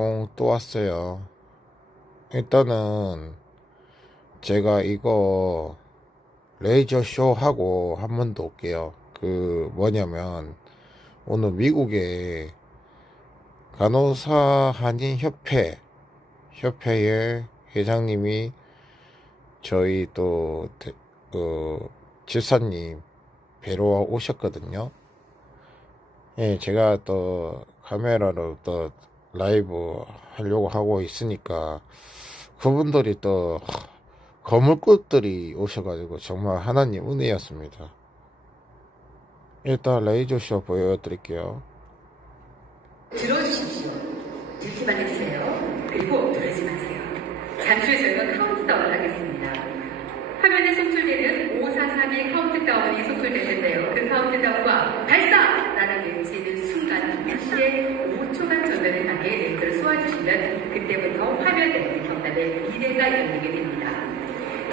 뽕또 왔어요. 일단은 제가 이거 레이저 쇼 하고 한 번 더 올게요. 그 뭐냐면 오늘 미국에 간호사 한인 협회 협회의 회장님이 저희 또 대- 그 집사님 뵈러 오셨거든요. 예, 제가 또 카메라로 또 라이브 하려고 하고 있으니까 그분들이 또 거물꽃들이 오셔가지고 정말 하나님 은혜였습니다. 일단 레이저쇼 보여드릴게요. 들어주십시오. 듣기만 해주세요. 그리고 들으지 마세요. 잠시 후 저희가 카운트다운을 하겠습니다. 화면에 송출되는 543의 카운트다운이 송출되는데요. 그 카운트다운과 5초간 전면을 향해 렌즈를 쏘아주시면 그때부터 화면에 경단의 미래가 열리게 됩니다.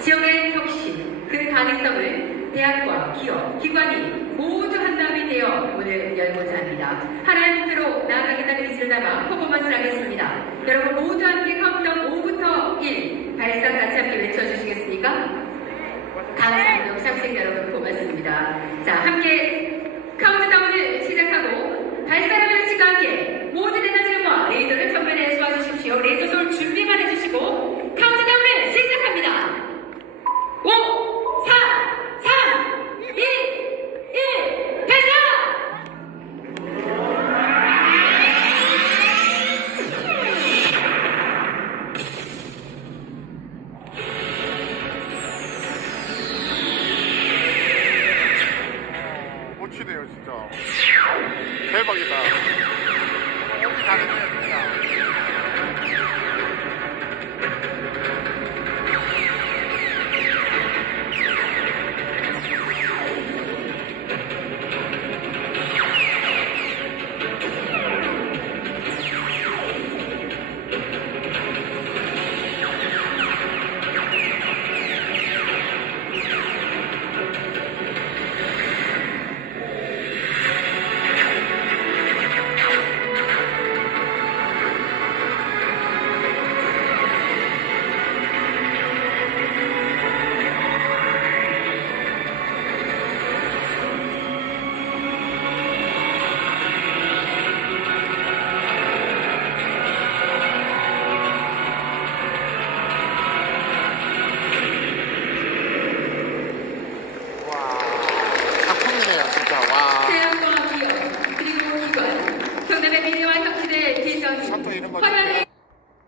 지역의 혁신, 그 가능성을 대학과 기업, 기관이 모두 한다음이 되어 문을 열고자 합니다. 하나의 목표로 나아가겠다는 의지를 담아 퍼포먼스를 하겠습니다. 여러분 모두 함께 카운트다운 5부터 1 발사 같이 함께 외쳐주시겠습니까? 감사합니다. 학생 여러분 고맙습니다. 자 함께 여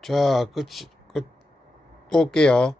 자, 끝, 끝, 또 올게요.